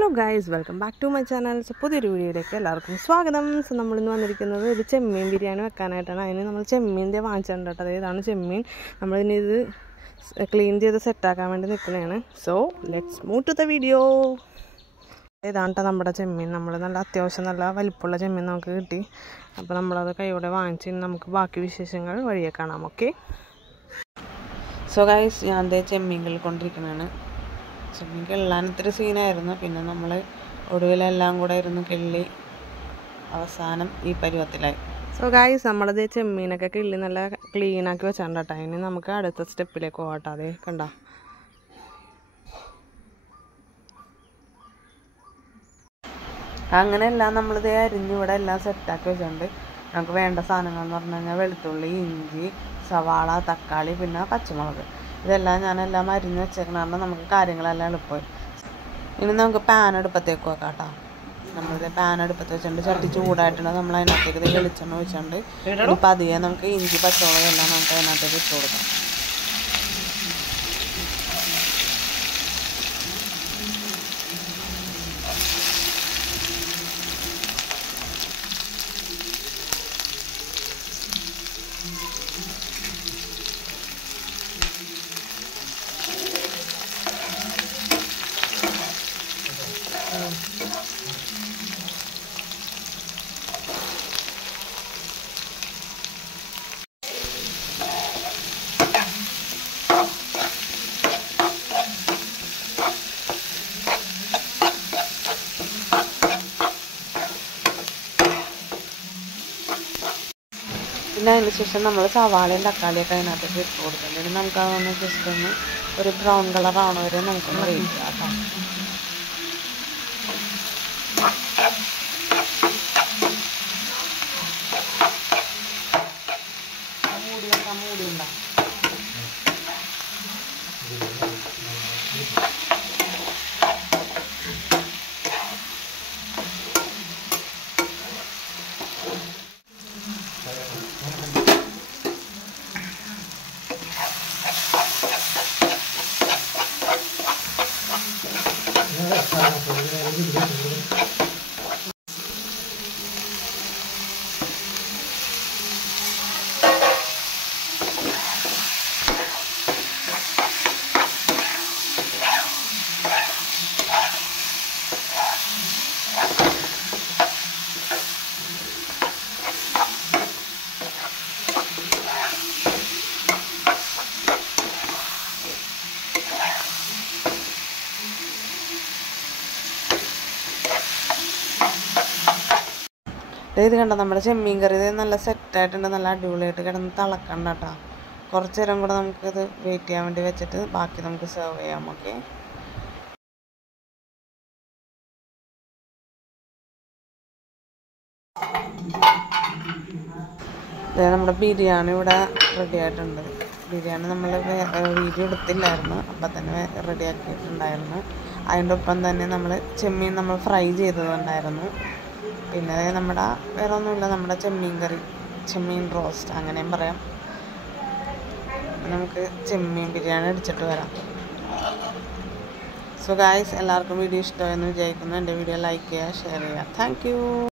Hello guys, welcome back to my channel. So പുതിയൊരു വീഡിയോയിലേക്ക് എല്ലാവർക്കും സ്വാഗതം. സോ നമ്മളിന്ന് വന്നിരിക്കുന്നത് ഒരു ചെമ്മീൻ ബിരിയാണി വെക്കാനായിട്ടാണ്. അതിന് നമ്മൾ ചെമ്മീൻ്റെ വാങ്ങിച്ചിട്ടുണ്ട് കേട്ടോ. ഇതാണ് ചെമ്മീൻ. നമ്മളിനി ഇത് ക്ലീൻ ചെയ്ത് സെറ്റാക്കാൻ വേണ്ടി നിൽക്കുന്നതാണ്. So let's move to the video. ഇതാണ് കേട്ടോ നമ്മുടെ ചെമ്മീൻ. നമ്മൾ നല്ല അത്യാവശ്യം നല്ല വലിപ്പമുള്ള ചെമ്മീൻ നമുക്ക് കിട്ടി. അപ്പോൾ നമ്മളത് കൈയോടെ വാങ്ങിച്ച് നമുക്ക് ബാക്കി വിശേഷങ്ങൾ വഴിയെ കാണാം. ഓക്കെ. സോ ഗൈസ്, ഞാൻ അതേ ചെമ്മീൻ കിള്ളിക്കൊണ്ടിരിക്കുന്നതാണ്. ചെമ്മീൻ കിള്ളാൻ ഇത്തിരി സീനായിരുന്നു. പിന്നെ നമ്മൾ ഒടുവിലെല്ലാം കൂടെ ഇരുന്ന് കിള്ളി അവസാനം ഈ പരുവത്തിലായി. സോ ഗൈസ്, നമ്മളത് ചെമ്മീനൊക്കെ കിള്ളി നല്ല ക്ലീനാക്കി വെച്ചാണ്ട് കേട്ടോ. ഇനി നമുക്ക് അടുത്ത സ്റ്റെപ്പിലേക്ക് പോകട്ടോ. അതേ കണ്ടോ, അങ്ങനെയെല്ലാം നമ്മളിത് അരിഞ്ഞിവിടെ എല്ലാം സെറ്റാക്കി വെച്ചിട്ടുണ്ട്. നമുക്ക് വേണ്ട സാധനങ്ങൾ എന്ന് പറഞ്ഞു കഴിഞ്ഞാൽ വെളുത്തുള്ളി, ഇഞ്ചി, സവാള, തക്കാളി, പിന്നെ പച്ചമുളക്. ഇതെല്ലാം ഞാനെല്ലാം അരിഞ്ഞ് വെച്ചേക്കണം. നമുക്ക് കാര്യങ്ങളെല്ലാം എളുപ്പമായി. ഇനി നമുക്ക് പാൻ അടുപ്പത്തേക്ക് വെക്കാം കേട്ടോ. നമ്മളിത് പാൻ അടുപ്പത്ത് വെച്ചിട്ടുണ്ട്. ചട്ടി ചൂടായിട്ടുണ്ട്. നമ്മൾ അതിനകത്തേക്ക് ഇത് വെളിച്ചെണ്ണ ഒഴിച്ചിട്ടുണ്ട്. ഇപ്പം അധികം നമുക്ക് ഇഞ്ചി, പച്ചമുളക് എല്ലാം നമുക്ക് അതിനകത്തേക്ക് ഇട്ട് കൊടുക്കാം. പിന്നെ അതിന് ശേഷം നമ്മൾ സവാളയും തക്കാളിയൊക്കെ അതിനകത്തേക്ക് ഇട്ട് കൊടുക്കുന്നുണ്ട്. ഇനി നമുക്ക് അതൊന്ന് ജസ്റ്റ് ഒന്ന് ഒരു ബ്രൗൺ കളറാവണ വരെ നമുക്കൊന്ന് വെയിറ്റ് ചെയ്യാം കേട്ടോ. മൂടിയുണ്ടോ? ഇത് കണ്ടോ, നമ്മുടെ ചെമ്മീൻ കറി ഇത് നല്ല സെറ്റായിട്ടുണ്ട്. നല്ല അടിപൊളിയായിട്ട് കിടന്ന് തിളക്കണ്ട കേട്ടോ. കുറച്ച് നേരം കൂടെ നമുക്കിത് വെയിറ്റ് ചെയ്യാൻ വേണ്ടി വെച്ചിട്ട് ബാക്കി നമുക്ക് സെർവ് ചെയ്യാം. ഓക്കെ. നമ്മുടെ ബിരിയാണി ഇവിടെ റെഡി ആയിട്ടുണ്ട്. ബിരിയാണി നമ്മൾ വീഡിയോ എടുത്തില്ലായിരുന്നു, അപ്പം തന്നെ റെഡിയാക്കിയിട്ടുണ്ടായിരുന്നു. അതിൻ്റെ ഒപ്പം തന്നെ നമ്മൾ ചെമ്മീൻ നമ്മൾ ഫ്രൈ ചെയ്തതുണ്ടായിരുന്നു. പിന്നെ നമ്മുടെ വേറെ ഒന്നുമില്ല, നമ്മുടെ ചെമ്മീൻ കറി, ചെമ്മീൻ റോസ്റ്റ് അങ്ങനെയും പറയാം. നമുക്ക് ചെമ്മീൻ ബിരിയാണി അടിച്ചിട്ട് വരാം. സോ ഗായ്സ്, എല്ലാവർക്കും വീഡിയോ ഇഷ്ടമായെന്ന് വിചാരിക്കുന്നു. എൻ്റെ വീഡിയോ ലൈക്ക് ചെയ്യുക, ഷെയർ ചെയ്യുക. Thank you.